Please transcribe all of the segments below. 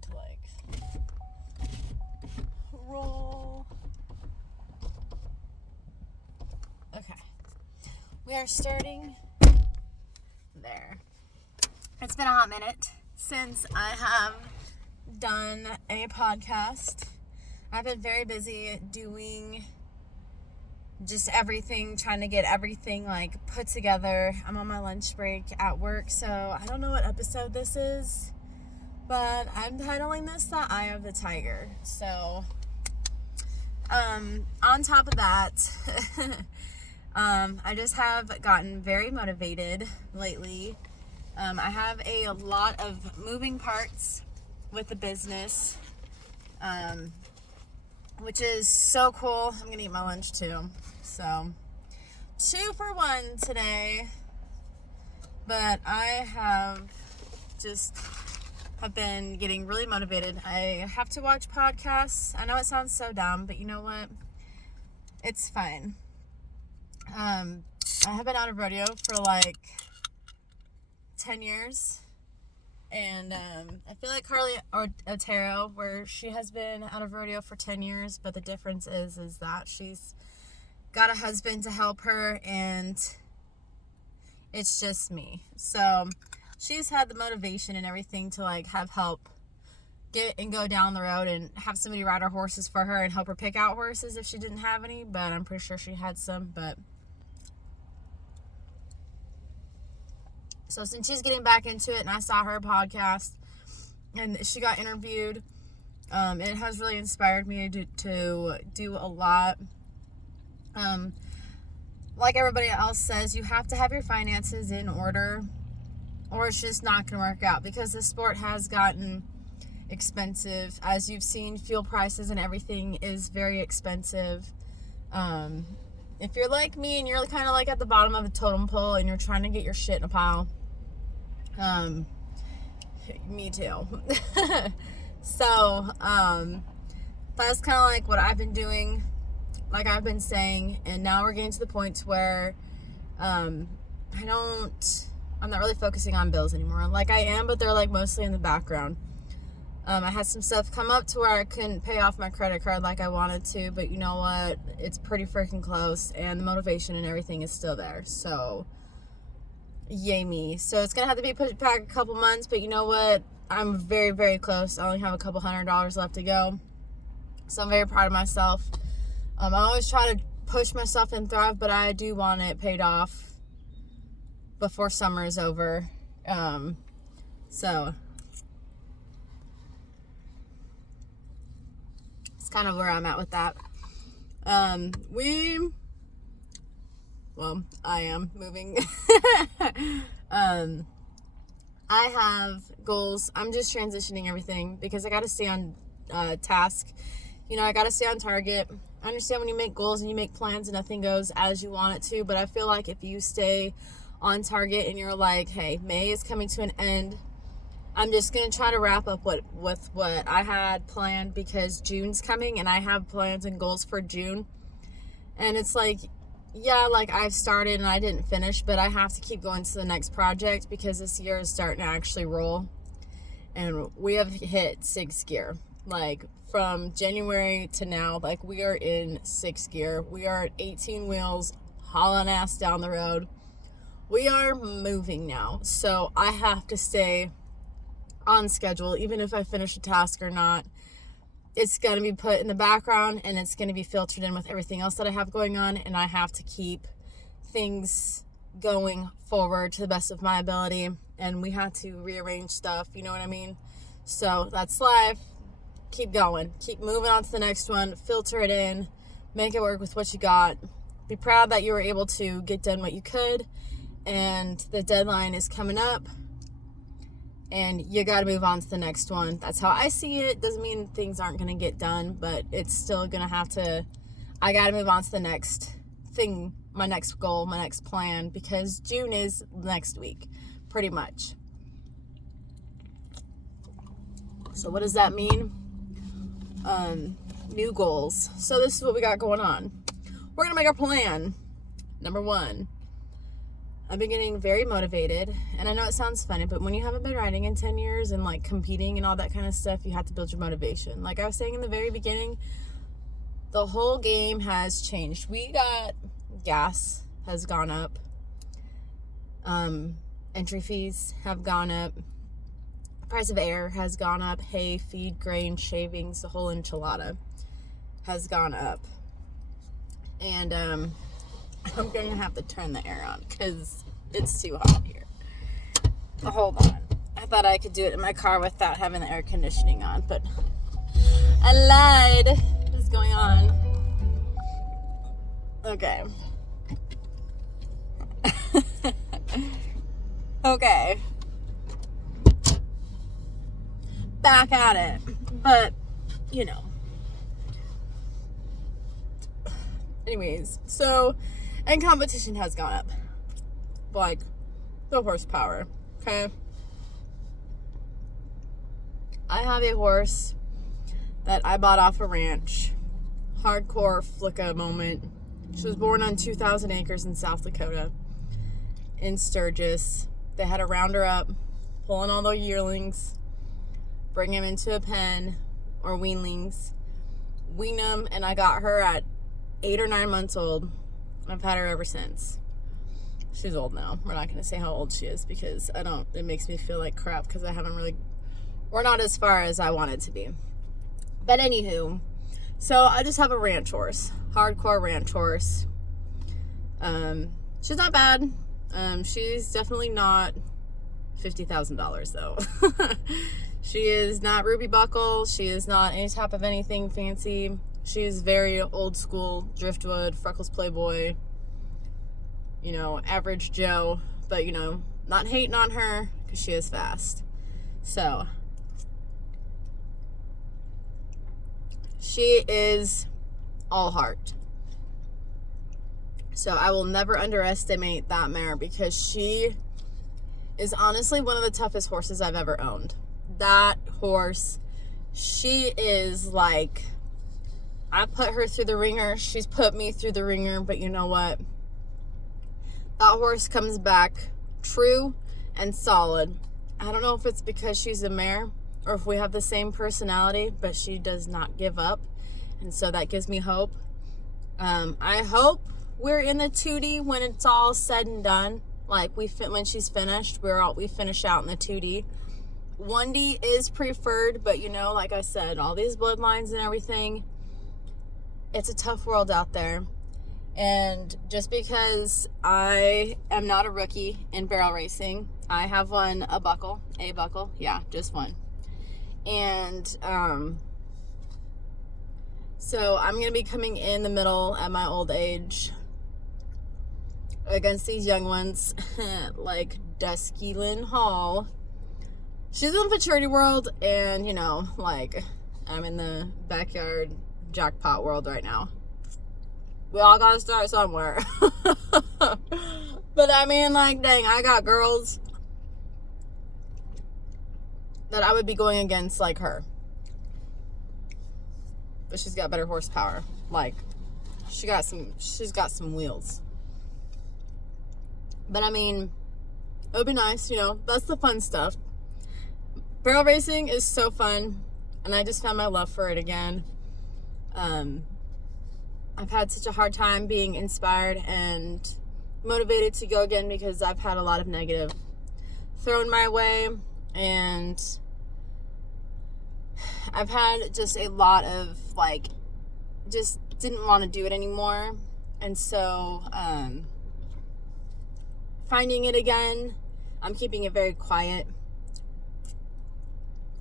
need to roll. Okay. We are starting there. It's been a hot minute since I have done a podcast. I've been very busy doing just everything, trying to get everything put together. I'm on my lunch break at work, so I don't know what episode this is, but I'm titling this The Eye of the Tiger. So, on top of that, I just have gotten very motivated lately. I have a lot of moving parts with the business, which is so cool. I'm gonna eat my lunch too. So, 2 for 1 today. But I have been getting really motivated. I have to watch podcasts. I know it sounds so dumb, but you know what? It's fine. I have been out of rodeo for 10 years. And I feel like Carly Otero, where she has been out of rodeo for 10 years, but the difference is that she's got a husband to help her, and it's just me. So she's had the motivation and everything to have help get and go down the road and have somebody ride her horses for her and help her pick out horses if she didn't have any, but I'm pretty sure she had some. But so since she's getting back into it, and I saw her podcast and she got interviewed, it has really inspired me to do a lot. Like everybody else says, you have to have your finances in order, or it's just not going to work out, because the sport has gotten expensive. As you've seen, fuel prices and everything is very expensive. If you're like me and you're kind of at the bottom of the totem pole and you're trying to get your shit in a pile, me too. So, that's kind of what I've been doing, like I've been saying, and now we're getting to the point where, I'm not really focusing on bills anymore. I am, but they're mostly in the background. I had some stuff come up to where I couldn't pay off my credit card like I wanted to, but you know what? It's pretty freaking close, and the motivation and everything is still there. So, yay me. So it's going to have to be pushed back a couple months, but you know what? I'm very, very close. I only have a couple $100 left to go. So I'm very proud of myself. I always try to push myself and thrive, but I do want it paid off before summer is over. So it's kind of where I'm at with that. I am moving. I have goals. I'm just transitioning everything because I got to stay on task. I got to stay on target. I understand when you make goals and you make plans and nothing goes as you want it to, but I feel like if you stay on target and you're hey, May is coming to an end, I'm just going to try to wrap up with what I had planned, because June's coming and I have plans and goals for June. And it's I've started and I didn't finish, but I have to keep going to the next project because this year is starting to actually roll. And we have hit 6th gear. From January to now, we are in 6th gear. We are at 18 wheels, hauling ass down the road. We are moving now. So I have to stay on schedule, even if I finish a task or not. It's going to be put in the background and it's going to be filtered in with everything else that I have going on, and I have to keep things going forward to the best of my ability, and we have to rearrange stuff, you know what I mean? So that's life. Keep going. Keep moving on to the next one. Filter it in. Make it work with what you got. Be proud that you were able to get done what you could, and the deadline is coming up. And you got to move on to the next one. That's how I see it. Doesn't mean things aren't going to get done, but it's still going to have to, I got to move on to the next thing, my next goal, my next plan, because June is next week, pretty much. So what does that mean? New goals. So this is what we got going on. We're going to make our plan. Number 1. I've been getting very motivated, and I know it sounds funny, but when you haven't been riding in 10 years and like competing and all that kind of stuff, you have to build your motivation. Like I was saying in the very beginning, the whole game has changed. Gas has gone up. Entry fees have gone up. Price of air has gone up. Hay, feed, grain, shavings, the whole enchilada has gone up. And I'm going to have to turn the air on because it's too hot here. Hold on. I thought I could do it in my car without having the air conditioning on, but I lied. What's going on? Okay. Okay. Back at it. But, you know. Anyways, so, and competition has gone up. Like, the horsepower. Okay? I have a horse that I bought off a ranch. Hardcore Flicka moment. She was born on 2,000 acres in South Dakota. In Sturgis. They had to round her up, pull in all the yearlings, bring them into a pen, or weanlings, wean them, and I got her at 8 or 9 months old. I've had her ever since. She's old now. We're not going to say how old she is because it makes me feel like crap because we're not as far as I wanted to be. But anywho, so I just have a ranch horse, hardcore ranch horse. She's not bad. She's definitely not $50,000 though. She is not Ruby Buckle. She is not any type of anything fancy. She is very old school, Driftwood, Freckles Playboy, average Joe, but not hating on her because she is fast. So she is all heart. So I will never underestimate that mare because she is honestly one of the toughest horses I've ever owned. That horse, she is like, I put her through the ringer. She's put me through the ringer, but you know what? That horse comes back true and solid. I don't know if it's because she's a mare or if we have the same personality, but she does not give up. And so that gives me hope. I hope we're in the 2D when it's all said and done. Like when she's finished, we finish out in the 2D. 1D is preferred, but like I said, all these bloodlines and everything, it's a tough world out there. And just because I am not a rookie in barrel racing, I have won a buckle, yeah, just one. And so I'm going to be coming in the middle at my old age against these young ones like Dusky Lynn Hall. She's in the futurity world, and I'm in the backyard jackpot world right now. We all gotta start somewhere. But dang, I got girls that I would be going against like her, but she's got better horsepower. She's got some wheels. But it would be nice, that's the fun stuff. Barrel racing is so fun, and I just found my love for it again. I've had such a hard time being inspired and motivated to go again because I've had a lot of negative thrown my way, and I've had just a lot of just didn't want to do it anymore. And so finding it again, I'm keeping it very quiet.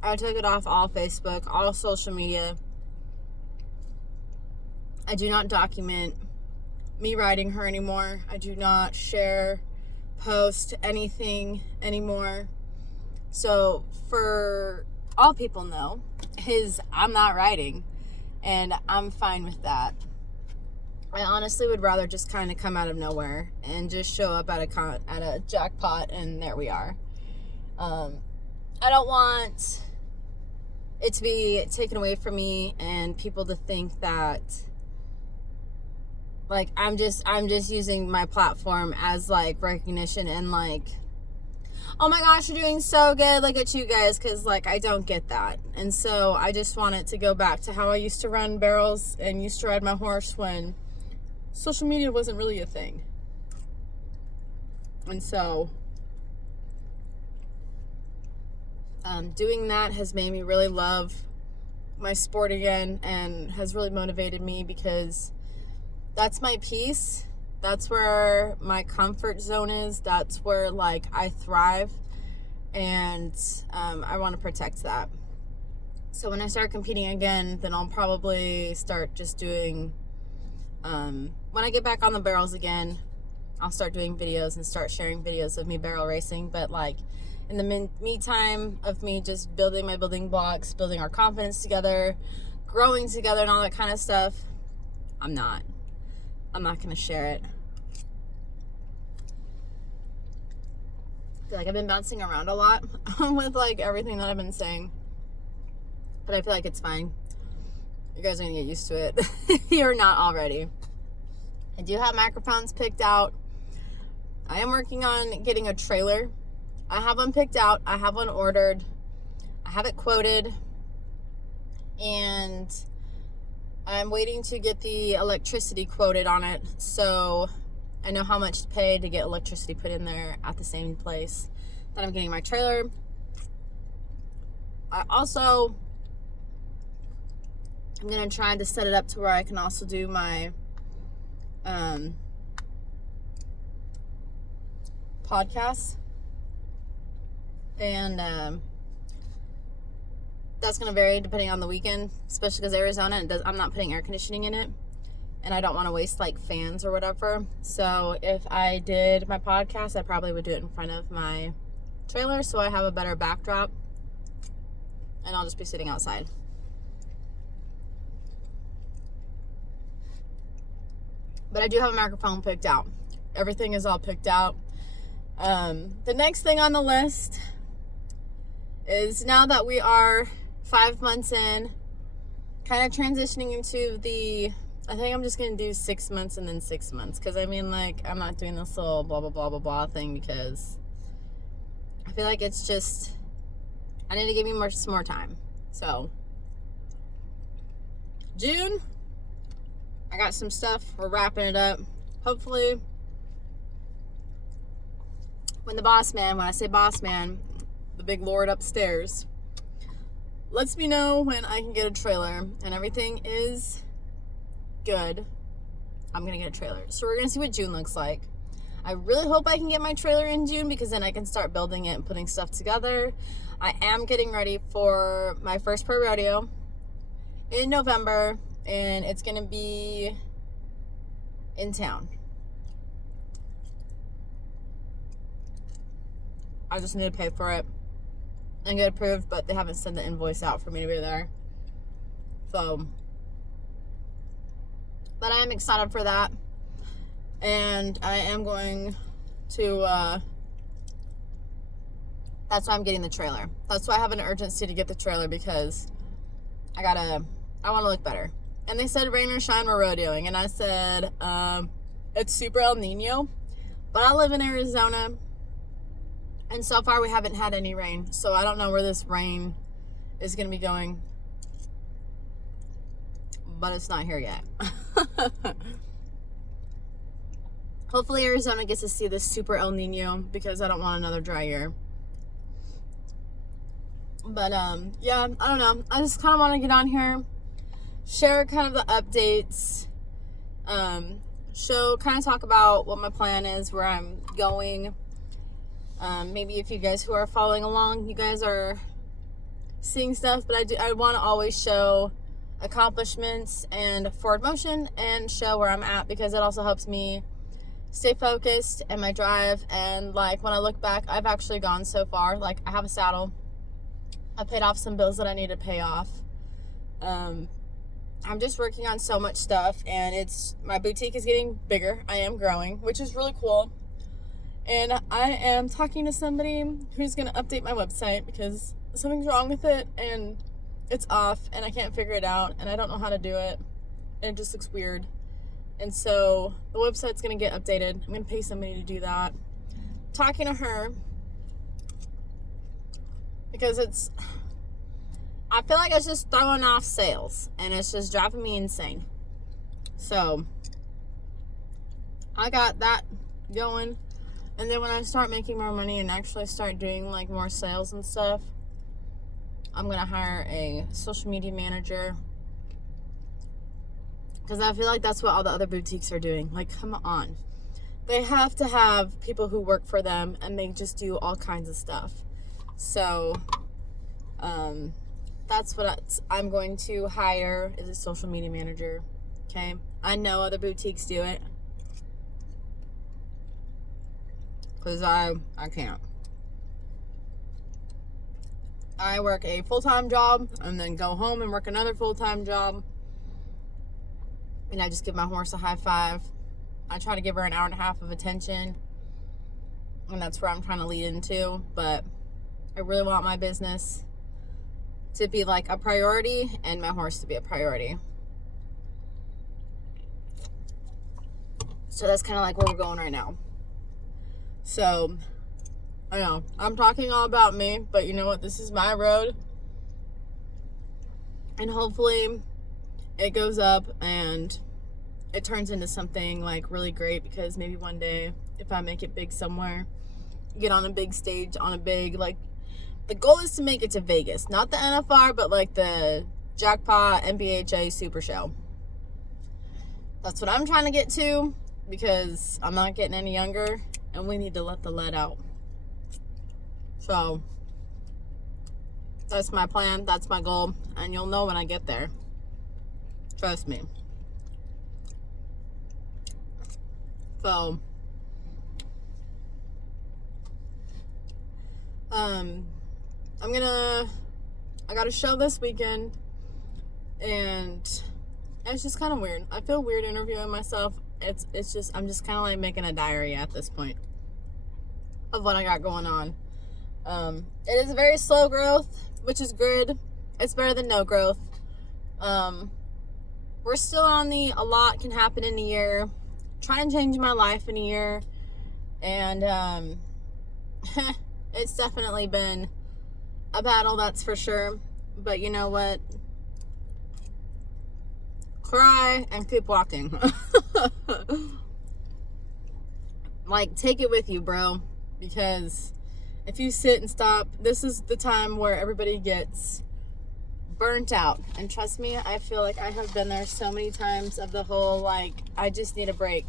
I took it off all Facebook, all social media. I do not document me riding her anymore. I do not post anything anymore. So for all people know, I'm not riding, and I'm fine with that. I honestly would rather just kind of come out of nowhere and just show up at a jackpot, and there we are. I don't want it to be taken away from me and people to think that Like, I'm just using my platform as, like, recognition and, like, oh my gosh, you're doing so good, look at you guys, because, like, I don't get that. And so I just want it to go back to how I used to run barrels and used to ride my horse when social media wasn't really a thing. And so doing that has made me really love my sport again and has really motivated me, because that's my peace. That's where my comfort zone is. That's where, like, I thrive. And I want to protect that. So when I start competing again, then I'll probably start just doing, when I get back on the barrels again, I'll start doing videos and start sharing videos of me barrel racing. But, like, in the meantime of me just building my building blocks, building our confidence together, growing together and all that kind of stuff, I'm not going to share it. I feel like I've been bouncing around a lot with, like, everything that I've been saying. But I feel like it's fine. You guys are going to get used to it. You're not already. I do have microphones picked out. I am working on getting a trailer. I have one picked out. I have one ordered. I have it quoted. And I'm waiting to get the electricity quoted on it, so I know how much to pay to get electricity put in there at the same place that I'm getting my trailer. I'm going to try to set it up to where I can also do my podcasts. And that's going to vary depending on the weekend, especially because Arizona, I'm not putting air conditioning in it, and I don't want to waste, like, fans or whatever. So if I did my podcast, I probably would do it in front of my trailer so I have a better backdrop, and I'll just be sitting outside. But I do have a microphone picked out. Everything is all picked out. The next thing on the list is, now that we are 5 months in, kind of transitioning into I think I'm just going to do 6 months and then 6 months. Because, I mean, like, I'm not doing this little blah, blah, blah, blah, blah thing, because I feel like it's just, I need to give me some more time. So, June, I got some stuff. We're wrapping it up. Hopefully, when I say boss man, the big lord upstairs lets me know when I can get a trailer and everything is good, I'm gonna get a trailer. So we're gonna see what June looks like. I really hope I can get my trailer in June, because then I can start building it and putting stuff together. I am getting ready for my first pro rodeo in November, and it's gonna be in town. I just need to pay for it and get approved, but they haven't sent the invoice out for me to be there. So, but I am excited for that. And I am going to, that's why I'm getting the trailer. That's why I have an urgency to get the trailer, because I want to look better. And they said rain or shine, we're rodeoing. And I said, it's super El Nino, but I live in Arizona, and so far we haven't had any rain. So I don't know where this rain is going to be going, but it's not here yet. Hopefully Arizona gets to see this super El Nino, because I don't want another dry year. But yeah, I don't know. I just kind of want to get on here, share kind of the updates, kind of talk about what my plan is, where I'm going. Maybe if you guys who are following along, you guys are seeing stuff, but I want to always show accomplishments and forward motion and show where I'm at, because it also helps me stay focused and my drive. And, like, when I look back, I've actually gone so far. Like, I have a saddle. I paid off some bills that I need to pay off. I'm just working on so much stuff, and my boutique is getting bigger. I am growing, which is really cool. And I am talking to somebody who's going to update my website, because something's wrong with it and it's off and I can't figure it out and I don't know how to do it. And it just looks weird. And so the website's going to get updated. I'm going to pay somebody to do that. Talking to her because I feel like it's just throwing off sales and it's just driving me insane. So I got that going. And then when I start making more money and actually start doing like more sales and stuff, I'm going to hire a social media manager. Because I feel like that's what all the other boutiques are doing. Like, come on. They have to have people who work for them and they just do all kinds of stuff. So, that's what I'm going to hire is a social media manager. Okay? I know other boutiques do it. Because I can't. I work a full-time job and then go home and work another full-time job. And I just give my horse a high five. I try to give her an hour and a half of attention. And that's where I'm trying to lead into. But I really want my business to be like a priority and my horse to be a priority. So that's kind of like where we're going right now. So, I know, I'm talking all about me, but you know what? This is my road. And hopefully it goes up and it turns into something like really great, because maybe one day if I make it big somewhere, get on a big stage, on a big, like, the goal is to make it to Vegas, not the NFR, but like the Jackpot NBHA Super Show. That's what I'm trying to get to, because I'm not getting any younger and we need to let the lead out. So that's my plan, that's my goal, and you'll know when I get there. Trust me. So, I got a show this weekend, and it's just kind of weird. I feel weird interviewing myself. It's just, I'm just kind of like making a diary at this point of what I got going on. It is a very slow growth, which is good. It's better than no growth. We're still on the a lot can happen in a year, trying to change my life in a year, and it's definitely been a battle, that's for sure. But you know what? Cry and keep walking. Like, take it with you, bro, because if you sit and stop, this is the time where everybody gets burnt out. And trust me, I feel like I have been there so many times of the whole, like, I just need a break.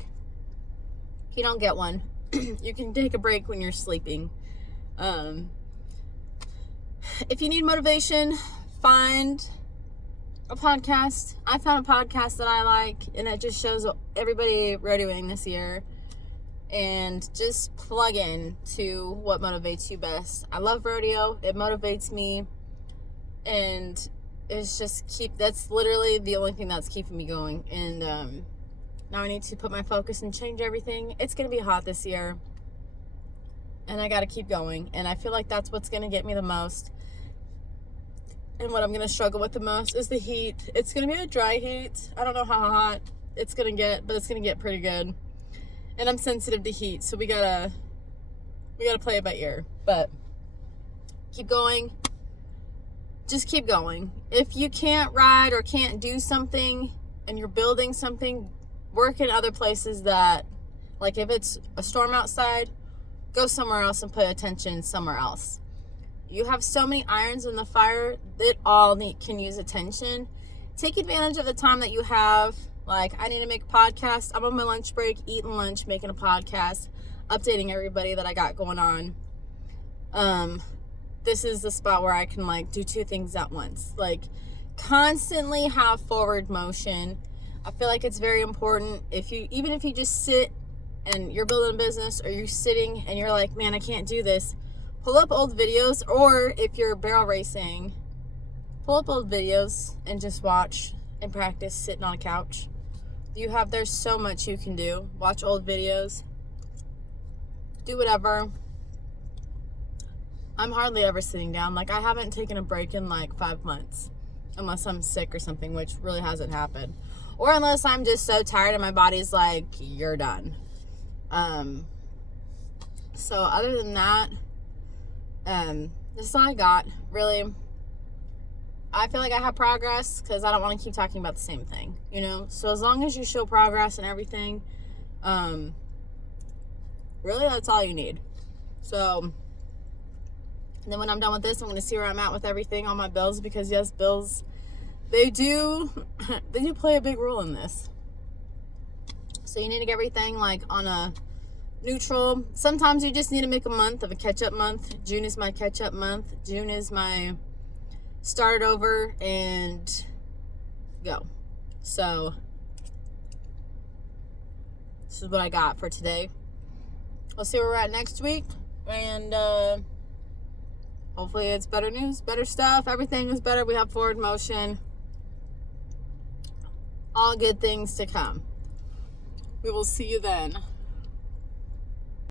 You don't get one. You can take a break when you're sleeping. If you need motivation, find a podcast. I found a podcast that I like, and it just shows everybody rodeoing this year, and just plug in to what motivates you best. I love rodeo. It motivates me, and it's just that's literally the only thing that's keeping me going. And now I need to put my focus and change everything. It's going to be hot this year, and I got to keep going. And I feel like that's what's going to get me the most. And what I'm going to struggle with the most is the heat. It's going to be a dry heat. I don't know how hot it's going to get, but it's going to get pretty good. And I'm sensitive to heat, so we gotta play it by ear. But keep going. Just keep going. If you can't ride or can't do something and you're building something, work in other places that, like, if it's a storm outside, go somewhere else and put attention somewhere else. You have so many irons in the fire that all can use attention. Take advantage of the time that you have. Like, I need to make a podcast. I'm on my lunch break, eating lunch, making a podcast, updating everybody that I got going on. This is the spot where I can, like, do two things at once. Like, constantly have forward motion. I feel like it's very important. Even if you just sit and you're building a business, or you're sitting and you're like, man, I can't do this, pull up old videos. Or if you're barrel racing, pull up old videos and just watch and practice sitting on a couch. There's so much you can do. Watch old videos. Do whatever. I'm hardly ever sitting down. Like, I haven't taken a break in like 5 months. Unless I'm sick or something, which really hasn't happened. or unless I'm just so tired and my body's like, you're done. So other than that, this is all I got, really. I feel like I have progress because I don't want to keep talking about the same thing, you know? So as long as you show progress and everything, really that's all you need. So then when I'm done with this, I'm going to see where I'm at with everything, all my bills, because yes, bills, they do play a big role in this. So you need to get everything like on a neutral. Sometimes you just need to make a month of a catch-up month. June is my catch-up month. June is my start over and go. So this is what I got for today. We'll see where we're at next week, and hopefully it's better news, better stuff. Everything is better. We have forward motion. All good things to come. We will see you then.